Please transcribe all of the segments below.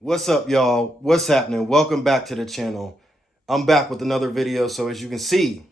What's up, y'all? What's happening? Welcome back to the channel. I'm back with another video. So as you can see,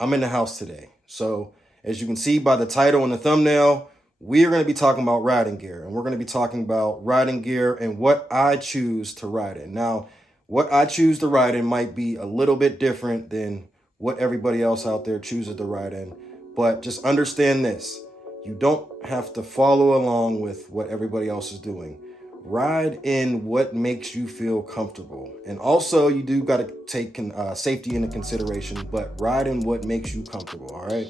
I'm in the house today. So as you can see by the title and the thumbnail, we are going to be talking about riding gear. And we're going to be talking about riding gear and what I choose to ride in. Now, what I choose to ride in might be a little bit different than what everybody else out there chooses to ride in. But just understand this. You don't have to follow along with what everybody else is doing. Ride in what makes you feel comfortable. And also, you do got to take safety into consideration, but ride in what makes you comfortable, all right?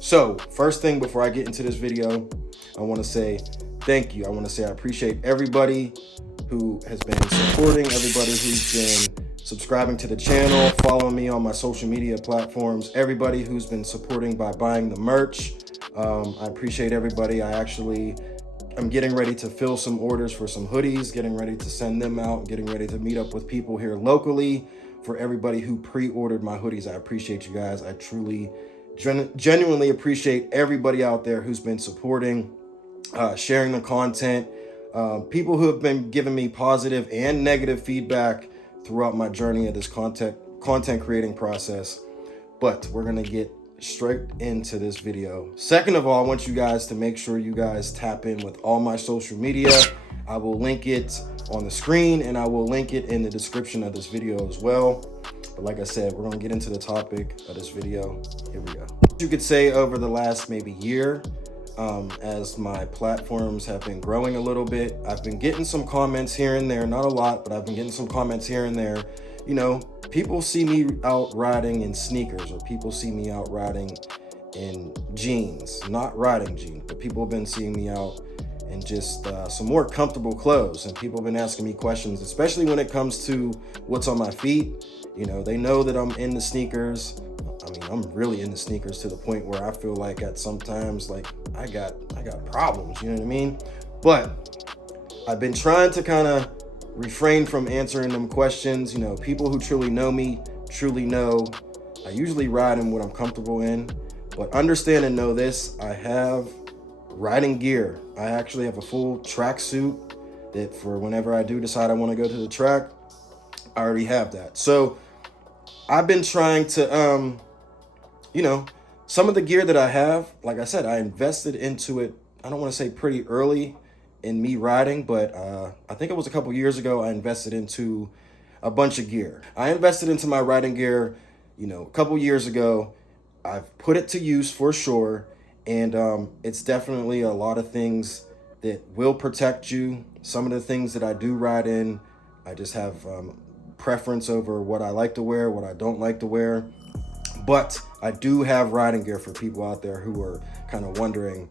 So, first thing before I get into this video, I want to say thank you. I want to say I appreciate everybody who has been supporting, everybody who's been subscribing to the channel, following me on my social media platforms, everybody who's been supporting by buying the merch. I appreciate everybody. I'm getting ready to fill some orders for some hoodies, getting ready to send them out, getting ready to meet up with people here locally. For everybody who pre-ordered my hoodies, I appreciate you guys. I truly, genuinely appreciate everybody out there who's been supporting, sharing the content, people who have been giving me positive and negative feedback throughout my journey of this content creating process. But we're gonna get straight into this video. Second of all, I want you guys to make sure you guys tap in with all my social media. I will link it on the screen and I will link it in the description of this video as well. But like I said, we're gonna get into the topic of this video. Here we go. You could say over the last maybe year, as my platforms have been growing a little bit, I've been getting some comments here and there, not a lot, but I've been getting some comments here and there. You know, people see me out riding in sneakers, or people see me out riding in jeans, not riding jeans, but people have been seeing me out in just some more comfortable clothes. And people have been asking me questions, especially when it comes to what's on my feet. You know, they know that I'm into sneakers. I mean, I'm really into sneakers to the point where I feel like at sometimes like I got problems, you know what I mean? But I've been trying to kind of refrain from answering them questions. You know, people who truly know me truly know I usually ride in what I'm comfortable in. But understand and know this, I have riding gear. I actually have a full track suit that for whenever I do decide I want to go to the track, I already have that. So I've been trying to, you know, some of the gear that I have, like I said, I invested into it. I don't want to say pretty early in me riding, but I think it was a couple years ago, I invested into a bunch of gear. I invested into my riding gear, you know, a couple years ago. I've put it to use for sure. And it's definitely a lot of things that will protect you. Some of the things that I do ride in, I just have preference over what I like to wear, what I don't like to wear. But I do have riding gear for people out there who are kind of wondering,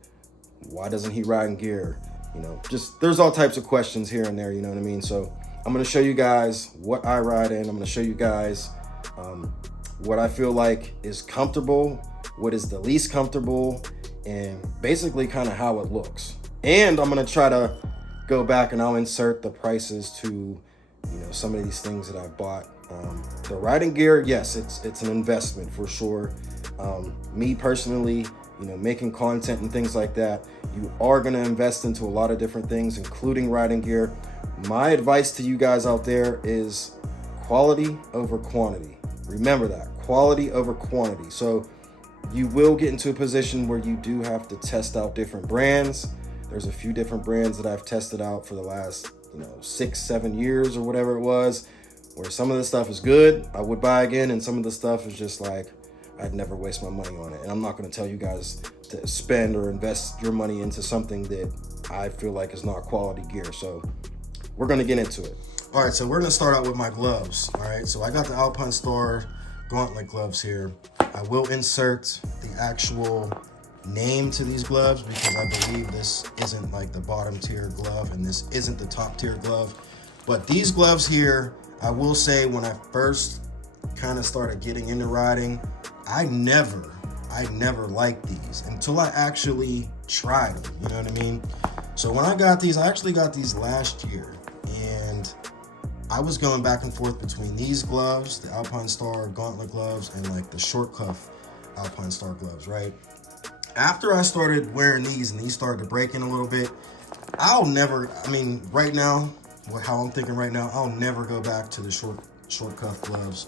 why doesn't he ride in gear? You know, just there's all types of questions here and there, you know what I mean? So I'm going to show you guys what I ride in. I'm going to show you guys what I feel like is comfortable, what is the least comfortable, and basically kind of how it looks. And I'm going to try to go back and I'll insert the prices to, you know, some of these things that I've bought. The riding gear, yes, it's an investment for sure. Me personally, you know, making content and things like that, you are going to invest into a lot of different things, including riding gear. My advice to you guys out there is quality over quantity. Remember that, quality over quantity. So you will get into a position where you do have to test out different brands. There's a few different brands that I've tested out for the last, you know, 6-7 years or whatever it was, where some of the stuff is good, I would buy again, and some of the stuff is just like, I'd never waste my money on it. And I'm not going to tell you guys to spend or invest your money into something that I feel like is not quality gear. So we're going to get into it. All right, so we're going to start out with my gloves. All right, so I got the Alpinestore gauntlet gloves here. I will insert the actual name to these gloves because I believe this isn't like the bottom tier glove and this isn't the top tier glove. But these gloves here, I will say when I first kind of started getting into riding, I never liked these until I actually tried them, you know what I mean? So when I got these, I actually got these last year, and I was going back and forth between these gloves, the Alpinestore gauntlet gloves, and like the short cuff Alpinestore gloves, right? After I started wearing these and these started to break in a little bit, right now, how I'm thinking right now, I'll never go back to the short cuff gloves.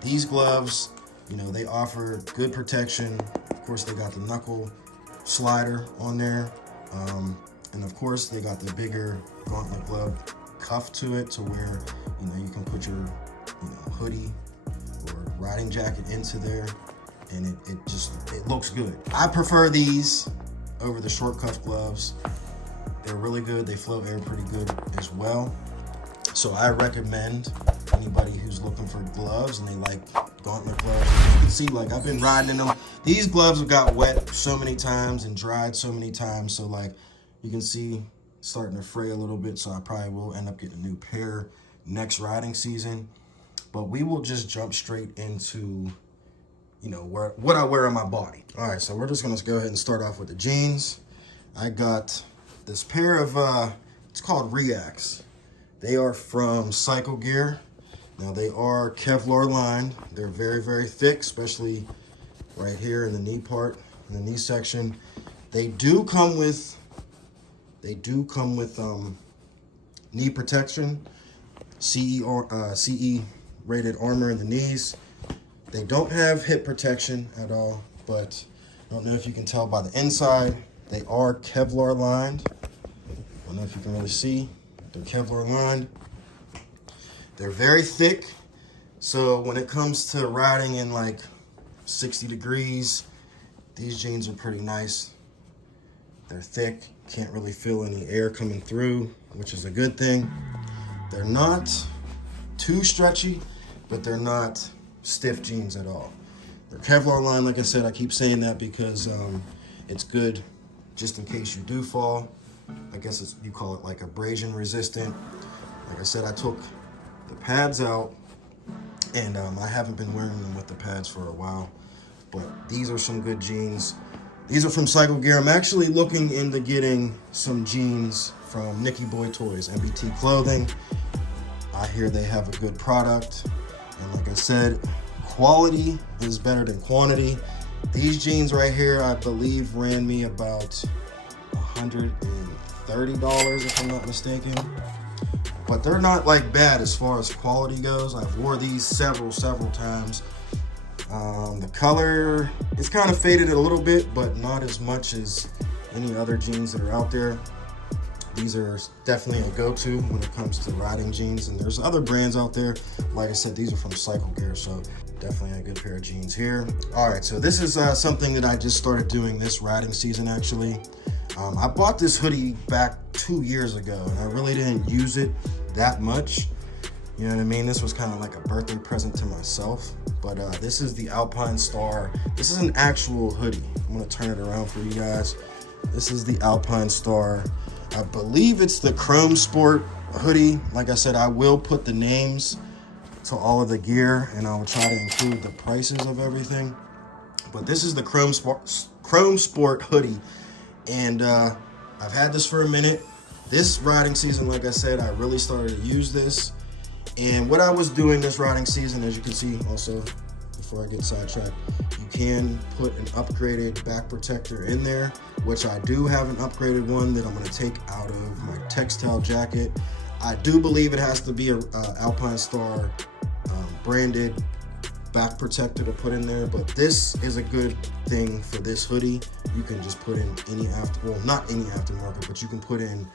These gloves, you know, they offer good protection. Of course, they got the knuckle slider on there. And of course, they got the bigger gauntlet glove cuff to it to where, you know, you can put your, you know, hoodie or riding jacket into there, and it looks good. I prefer these over the short cuff gloves. They're really good. They flow air pretty good as well. So I recommend anybody who's looking for gloves and they like gauntlet gloves. You can see, like, I've been riding in them. These gloves have got wet so many times and dried so many times. So, like, you can see it's starting to fray a little bit. So I probably will end up getting a new pair next riding season. But we will just jump straight into, you know, what I wear on my body. All right, so we're just gonna go ahead and start off with the jeans. I got this pair of, it's called Reacts. They are from Cycle Gear. Now they are Kevlar lined. They're very, very thick, especially right here in the knee part, in the knee section. They do come with knee protection, CE rated armor in the knees. They don't have hip protection at all, but I don't know if you can tell by the inside. They are Kevlar lined. I don't know if you can really see. They're Kevlar lined. They're very thick, so when it comes to riding in like 60 degrees, these jeans are pretty nice. They're thick, can't really feel any air coming through, which is a good thing. They're not too stretchy, but they're not stiff jeans at all. They're Kevlar lined, like I said. I keep saying that because it's good just in case you do fall. I guess you call it like abrasion resistant. Like I said, I took the pads out, and I haven't been wearing them with the pads for a while, but these are some good jeans. These are from Cycle Gear. I'm actually looking into getting some jeans from Nicky Boy Toys, MBT Clothing. I hear they have a good product, and like I said, quality is better than quantity. These jeans right here, I believe, ran me about $130 if I'm not mistaken. But they're not like bad as far as quality goes. I've wore these several times. The color, it's kind of faded a little bit, but not as much as any other jeans that are out there. These are definitely a go-to when it comes to riding jeans, and there's other brands out there. Like I said, these are from Cycle Gear, so definitely a good pair of jeans here. All right, so this is something that I just started doing this riding season, actually. I bought this hoodie back 2 years ago, and I really didn't use it that much. You know what I mean? This was kind of like a birthday present to myself. But this is the Alpine Star. This is an actual hoodie. I'm gonna turn it around for you guys. This is the Alpine Star. I believe it's the Chrome Sport hoodie. Like I said, I will put the names to all of the gear, and I will try to include the prices of everything. But this is the Chrome Sport hoodie. And I've had this for a minute. This riding season, like I said, I really started to use this. And what I was doing this riding season, as you can see also, before I get sidetracked, you can put an upgraded back protector in there, which I do have an upgraded one that I'm gonna take out of my textile jacket. I do believe it has to be a Alpine Star branded back protector to put in there, but this is a good thing for this hoodie. You can just put in any not any aftermarket, but you can put in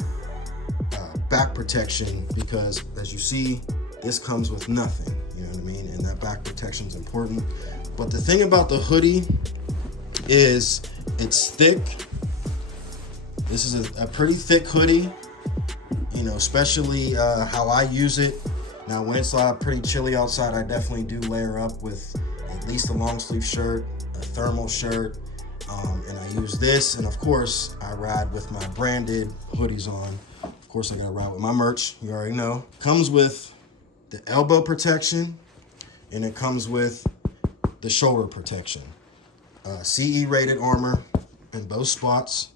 back protection, because as you see, this comes with nothing, you know what I mean? And that back protection is important. But the thing about the hoodie is it's thick. This is a pretty thick hoodie, you know, especially how I use it. Now, when it's pretty chilly outside, I definitely do layer up with at least a long sleeve shirt, a thermal shirt, and I use this. And of course, I ride with my branded hoodies on. Of course, I gotta ride with my merch, you already know. Comes with the elbow protection, and it comes with the shoulder protection. CE rated armor in both spots.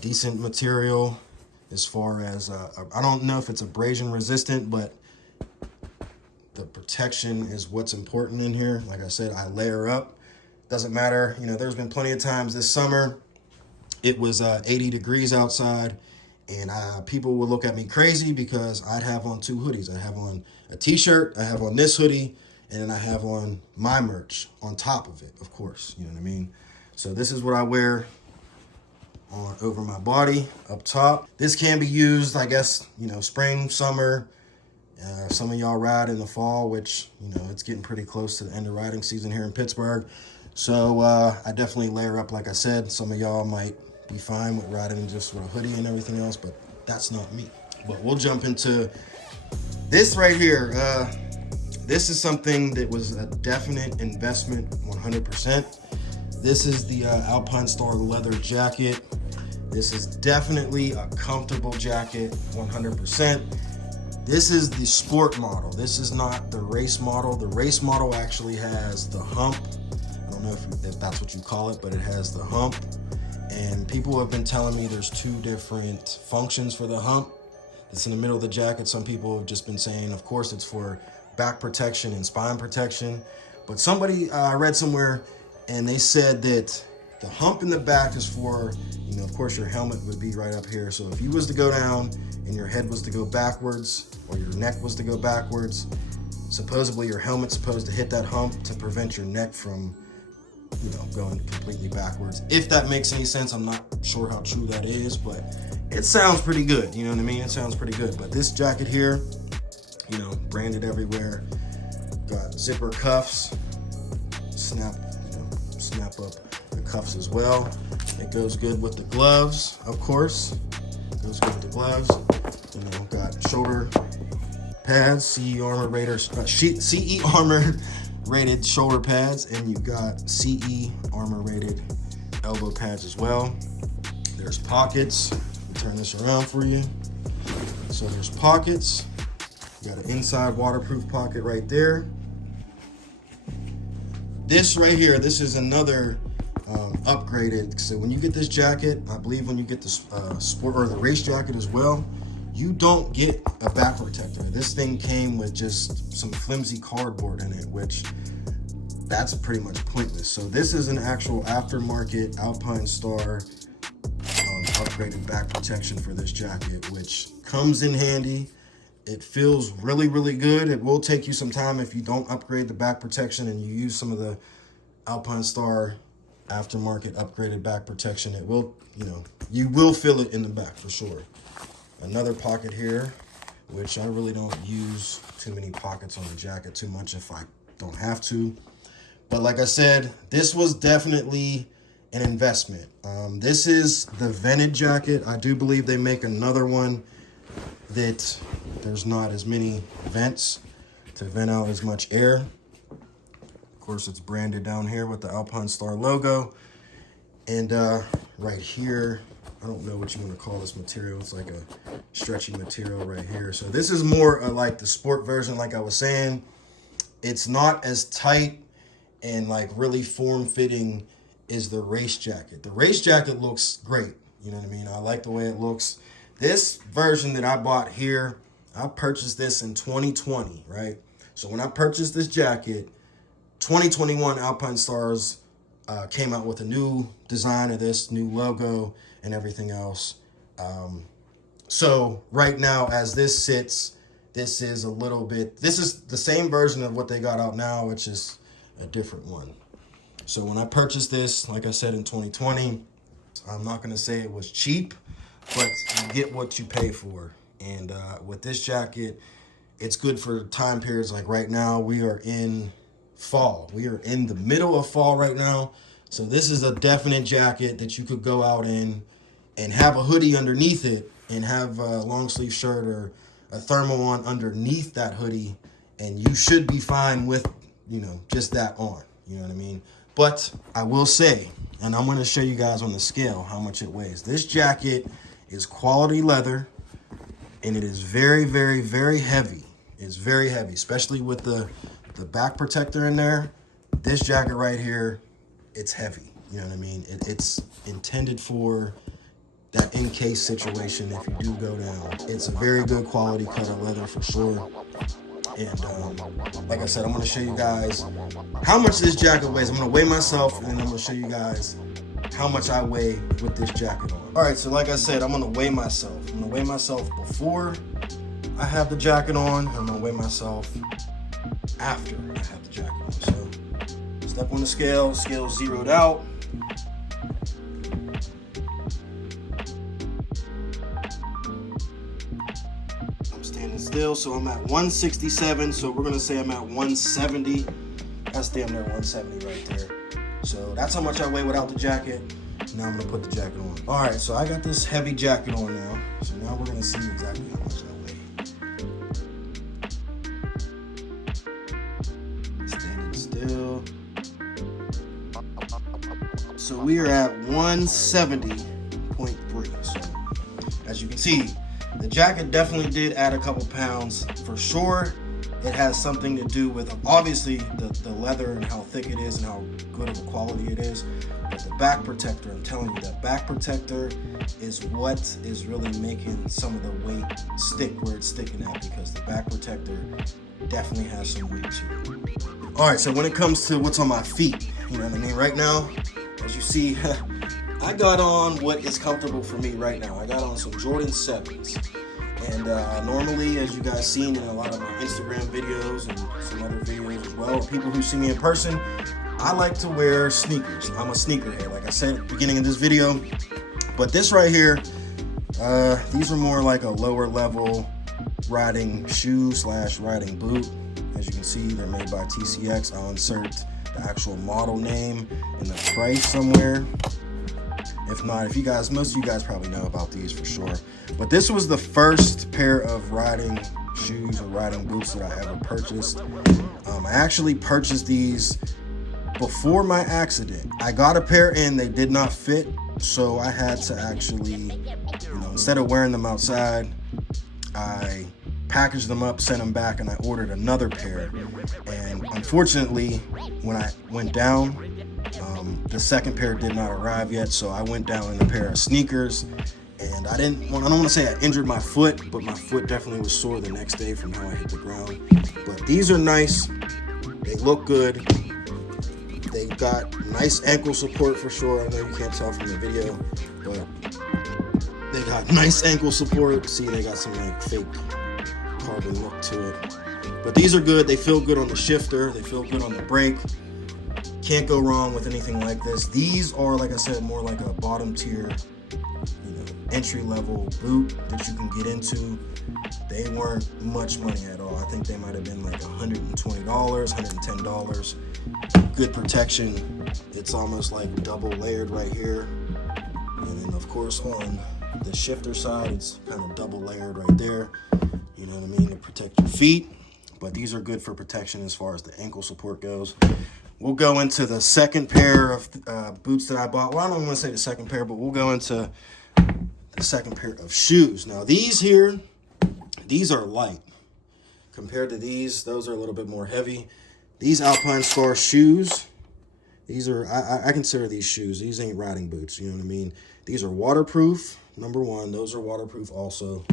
Decent material as far as, I don't know if it's abrasion resistant, but the protection is what's important in here. Like I said, I layer up. Doesn't matter, you know, there's been plenty of times this summer, it was 80 degrees outside, And people would look at me crazy because I'd have on 2 hoodies. I have on a t-shirt, I have on this hoodie, and then I have on my merch on top of it, of course. You know what I mean? So this is what I wear on over my body up top. This can be used, I guess, you know, spring, summer. Some of y'all ride in the fall, which, you know, it's getting pretty close to the end of riding season here in Pittsburgh. So I definitely layer up, like I said. Some of y'all might be fine with riding just with a hoodie and everything else, but that's not me. But we'll jump into this right here. This is something that was a definite investment, 100%. This is the Alpinestars leather jacket. This is definitely a comfortable jacket, 100%. This is the sport model. This is not the race model. The race model actually has the hump. I don't know if that's what you call it, but it has the hump. And people have been telling me there's 2 different functions for the hump. It's in the middle of the jacket. Some people have just been saying, of course, it's for back protection and spine protection. But somebody I read somewhere, and they said that the hump in the back is for, you know, of course, your helmet would be right up here. So if you was to go down and your head was to go backwards, or your neck was to go backwards, supposedly your helmet's supposed to hit that hump to prevent your neck from, you know, going completely backwards. If that makes any sense, I'm not sure how true that is, but it sounds pretty good. You know what I mean? It sounds pretty good. But this jacket here, you know, branded everywhere. Got zipper cuffs. Snap up the cuffs as well. It goes good with the gloves, of course. Goes good with the gloves. You know, got shoulder pads, CE Armor rated shoulder pads, and you've got CE Armor rated elbow pads as well. There's pockets. Let me turn this around for you. So there's pockets. You got an inside waterproof pocket right there. This right here, this is another upgraded. So when you get this jacket, I believe when you get the sport or the race jacket as well, you don't get a back protector. This thing came with just some flimsy cardboard in it, which that's pretty much pointless. So this is an actual aftermarket Alpinestars upgraded back protection for this jacket, which comes in handy. It feels really, really good. It will take you some time if you don't upgrade the back protection and you use some of the Alpinestars aftermarket upgraded back protection. It will, you know, you will feel it in the back for sure. Another pocket here, which I really don't use too many pockets on the jacket too much if I don't have to. But like I said, this was definitely an investment. This is the vented jacket. I do believe they make another one that there's not as many vents to vent out as much air. Of course, it's branded down here with the Alpinestars logo. And right here, I don't know what you want to call this material. It's like a stretchy material right here. So this is more like the sport version, like I was saying. It's not as tight and like really form-fitting as the race jacket. The race jacket looks great. You know what I mean? I like the way it looks. This version that I bought here, I purchased this in 2020, right? So when I purchased this jacket, 2021 Alpinestars came out with a new design of this, new logo and everything else. So right now, as this sits, this is a little bit, this is the same version of what they got out now, which is a different one. So when I purchased this, like I said, in 2020, I'm not gonna say it was cheap, but you get what you pay for. And with this jacket, it's good for time periods like right now. We are in fall. We are in the middle of fall right now. So this is a definite jacket that you could go out in and have a hoodie underneath it and have a long sleeve shirt or a thermal on underneath that hoodie. And you should be fine with, you know, just that on, you know what I mean? But I will say, and I'm gonna show you guys on the scale how much it weighs. This jacket is quality leather and it is very, very, very heavy. It's very heavy, especially with the back protector in there. This jacket right here, it's heavy. You know what I mean? It's intended for that in case situation if you do go down. It's a very good quality cut of leather for sure. And like I said, I'm gonna show you guys how much this jacket weighs. I'm gonna weigh myself and then I'm gonna show you guys how much I weigh with this jacket on. All right, so like I said, I'm gonna weigh myself. I'm gonna weigh myself before I have the jacket on. I'm gonna weigh myself after I have the jacket on. So step on the scale, scale zeroed out. I'm standing still, so I'm at 167. So we're gonna say I'm at 170. That's damn near 170 right there. So that's how much I weigh without the jacket. Now I'm gonna put the jacket on. All right, so I got this heavy jacket on now. So now we're gonna see exactly how much I weigh. Standing still. So we are at 170.3. So as you can see, the jacket definitely did add a couple pounds for sure. It has something to do with, obviously, the leather and how thick it is and how good of a quality it is. But the back protector, I'm telling you, that back protector is what is really making some of the weight stick where it's sticking at, because the back protector definitely has some weight to it. All right, so when it comes to what's on my feet, you know what I mean? Right now, as you see, I got on what is comfortable for me right now. I got on some Jordan 7s. And normally, as you guys seen in a lot of my Instagram videos and some other videos as well, people who see me in person, I like to wear sneakers. I'm a sneakerhead, like I said at the beginning of this video. But this right here, these are more like a lower level riding shoe / riding boot. As you can see, they're made by TCX. I'll insert the actual model name and the price somewhere. If not, most of you guys probably know about these for sure. But this was the first pair of riding shoes or riding boots that I ever purchased. I actually purchased these before my accident. I got a pair in, they did not fit. So I had to actually, instead of wearing them outside, I packaged them up, sent them back, and I ordered another pair. And unfortunately, when I went down, the second pair did not arrive yet, so I went down in a pair of sneakers, and I don't want to say I injured my foot, but my foot definitely was sore the next day from how I hit the ground. But these are nice, they look good, they got nice ankle support for sure. I know you can't tell from the video, but they got nice ankle support. See, they got some like fake carbon look to it, but these are good. They feel good on the shifter, they feel good on the brake. Can't go wrong with anything like this. These are, like I said, more like a bottom tier, entry level boot that you can get into. They weren't much money at all. I think they might have been like $120, $110. Good protection. It's almost like double layered right here. And then of course on the shifter side, it's kind of double layered right there. You know what I mean? To protect your feet. But these are good for protection as far as the ankle support goes. We'll go into the second pair of boots that I bought. Well, I don't want to say the second pair, but we'll go into the second pair of shoes. Now, these here, these are light. Compared to these, those are a little bit more heavy. These Alpinestars shoes, these are, I consider these shoes, these ain't riding boots, you know what I mean? These are waterproof, number one. Those are waterproof also.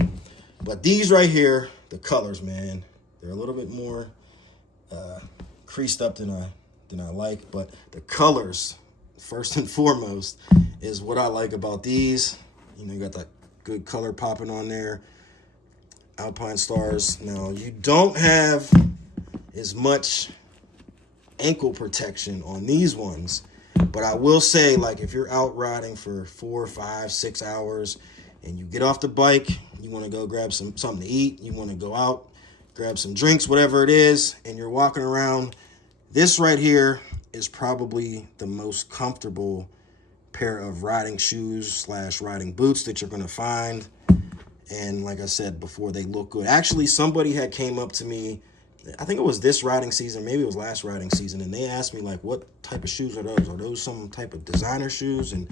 But these right here, the colors, man, they're a little bit more creased up than I like, but the colors, first and foremost, is what I like about these. You got that good color popping on there. Alpinestars. Now, you don't have as much ankle protection on these ones, but I will say, like, if you're out riding for 4, 5, 6 hours and you get off the bike, you want to go grab something to eat, you want to go out, grab some drinks, whatever it is, and you're walking around, this right here is probably the most comfortable pair of riding shoes / riding boots that you're going to find. And like I said before, they look good. Actually, somebody had came up to me, I think it was this riding season, maybe it was last riding season, and they asked me, like, what type of shoes are those? Are those some type of designer shoes? And,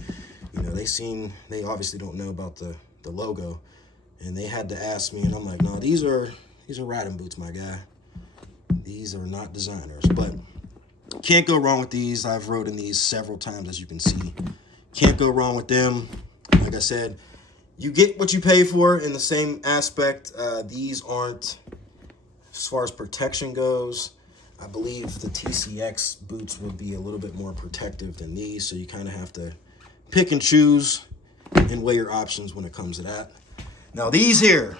they obviously don't know about the logo. And they had to ask me, and I'm like, no, these are riding boots, my guy. These are not designers, but can't go wrong with these. I've rode in these several times, as you can see. Can't go wrong with them. Like I said, you get what you pay for in the same aspect. These aren't, as far as protection goes, I believe the TCX boots would be a little bit more protective than these, so you kind of have to pick and choose and weigh your options when it comes to that. Now these here,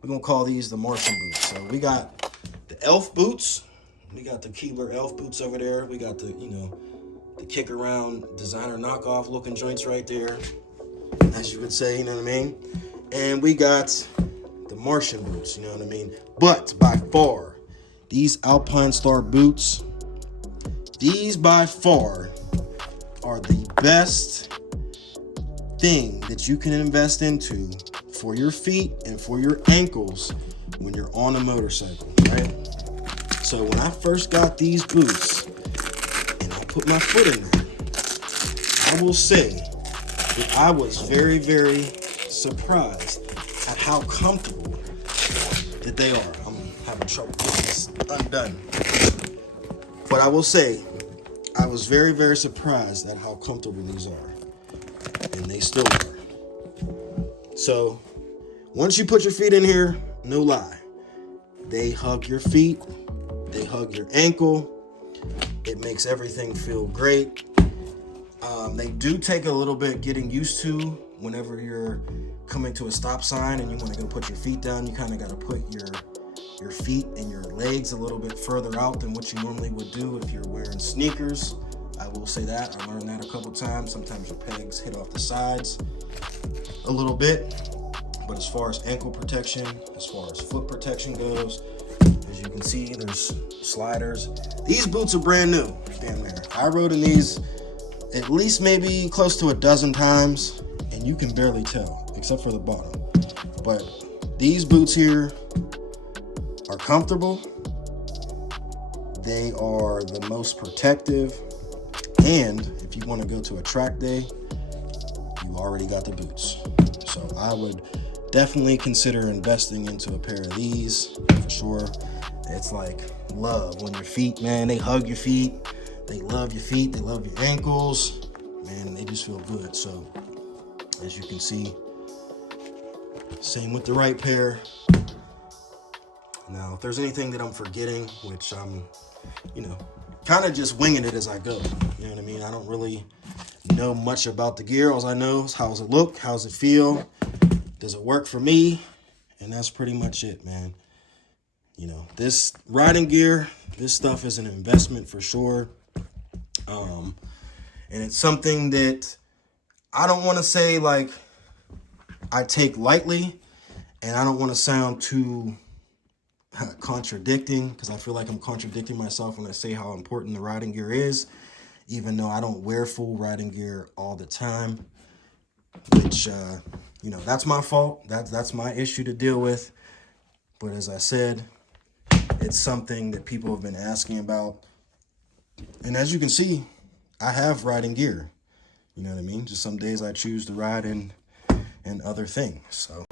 we're gonna call these the Martian boots. So we got the elf boots. We got the Keebler elf boots over there. We got the, you know, the kick around designer knockoff looking joints right there, as you would say, you know what I mean? And we got the Martian boots, you know what I mean? But by far, these Alpine Star boots, these by far are the best thing that you can invest into for your feet and for your ankles when you're on a motorcycle, right? So when I first got these boots and I put my foot in them, I will say that I was very, very surprised at how comfortable that they are. I'm having trouble getting this undone. But I will say, I was very, very surprised at how comfortable these are. And they still are. So, once you put your feet in here, no lie, they hug your feet, they hug your ankle. It makes everything feel great. They do take a little bit getting used to. Whenever you're coming to a stop sign and you want to go put your feet down, you kind of got to put your feet and your legs a little bit further out than what you normally would do if you're wearing sneakers. I will say that. I learned that a couple times. Sometimes your pegs hit off the sides a little bit. But as far as ankle protection, as far as foot protection goes, as you can see, there's sliders. These boots are brand new, damn near. I rode in these at least maybe close to a dozen times, and you can barely tell, except for the bottom. But these boots here are comfortable. They are the most protective. And if you want to go to a track day, you already got the boots. So I would definitely consider investing into a pair of these for sure. It's like love when your feet, man, they hug your feet. They love your feet. They love your ankles. Man, they just feel good. So as you can see, same with the right pair. Now, if there's anything that I'm forgetting, which I'm, kind of just winging it as I go. You know what I mean? I don't really know much about the gear. All I know is how's it look? How's it feel? Does it work for me? And that's pretty much it, man. This riding gear, this stuff is an investment for sure. And it's something that I don't want to say like I take lightly, and I don't want to sound too contradicting, because I feel like I'm contradicting myself when I say how important the riding gear is, even though I don't wear full riding gear all the time, which, that's my fault. That's my issue to deal with. But as I said, it's something that people have been asking about. And as you can see, I have riding gear. You know what I mean? Just some days I choose to ride in other things. So